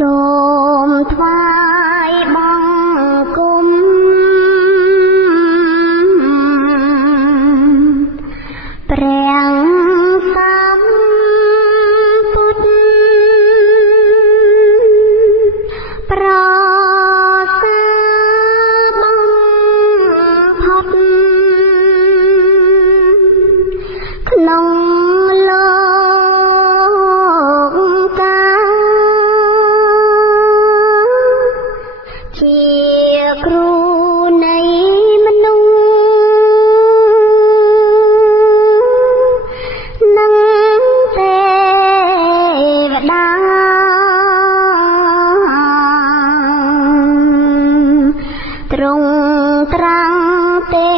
សូមថ្វាយបង្គំព្រះសម្ពុទ្ធប្រសាបំផុតក្នុងគ្រូនៃមនុស្សនិងទេវតាទ្រង់ត្រាំងទេ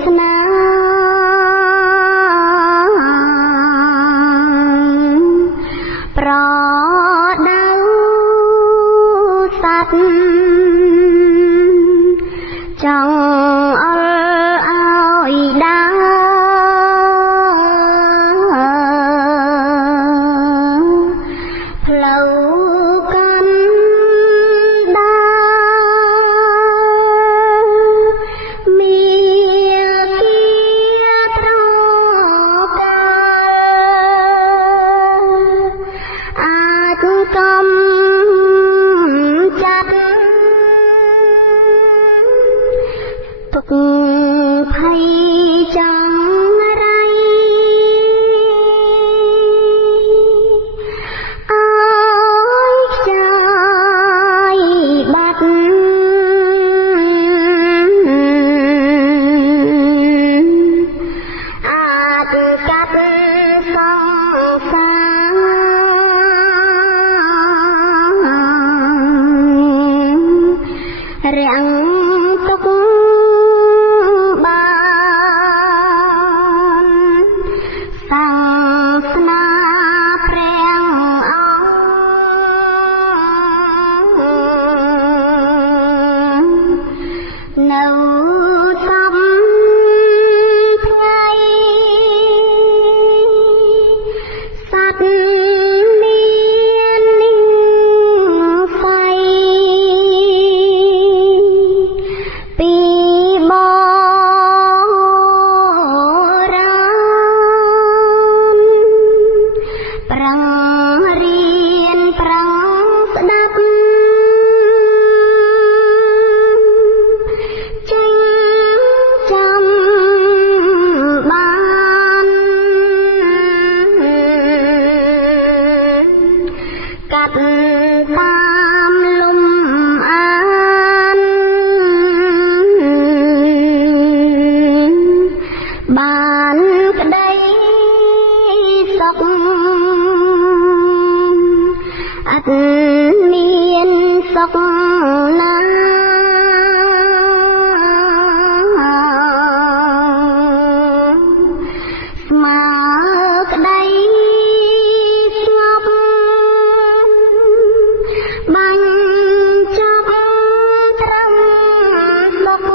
សនាប្រដៅសត្វចង់អើឲ្យដើរផ្លូវកាន់ដើរមានគាត្រកាអាចកំចាត់ទុកភ័យចង្រៃអើយខ្ចាយបាត់អាចកាត់សង្សាររាំងទុកសាសនាព្រះអង្គនៅសំថ្ងៃសត្វមាននិស័យពីបប្រឹងរៀនប្រឹងស្ដាប់ចេញចាំបានកាត់តាមលំអានបានក្តីសុខអត់មានសុខណាស្មើក្តីស្ងប់បាញ់ចាប់ត្រឹមសុខ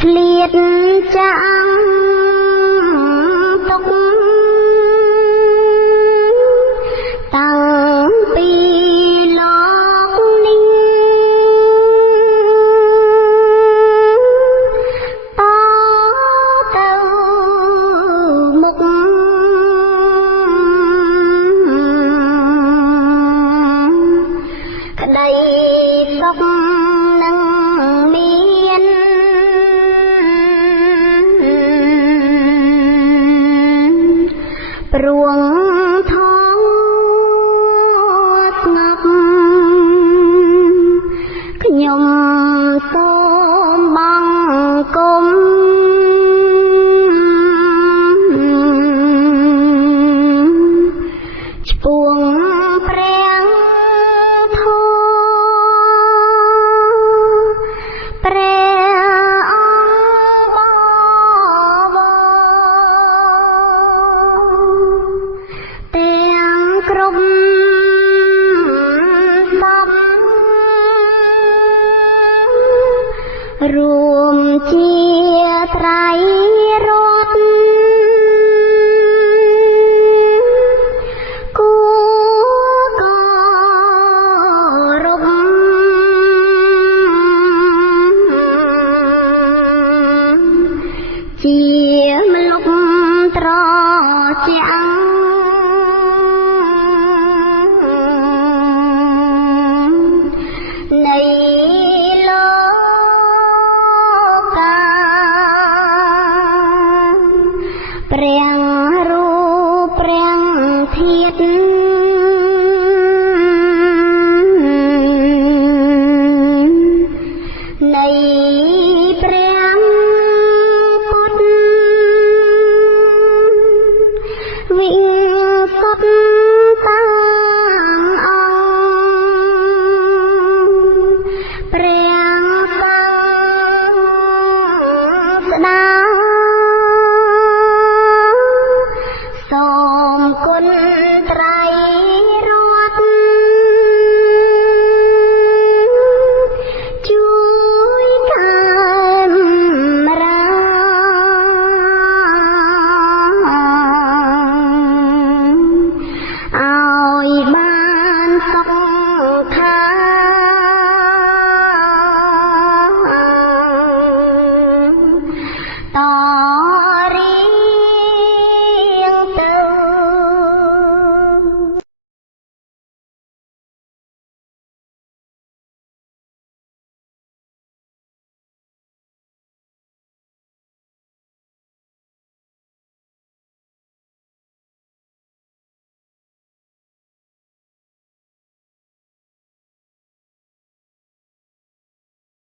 ឃ្លាតចាំទុកតាំងពីលោកនេះតទៅមុខក្តីសុខនឹងមានព្រួង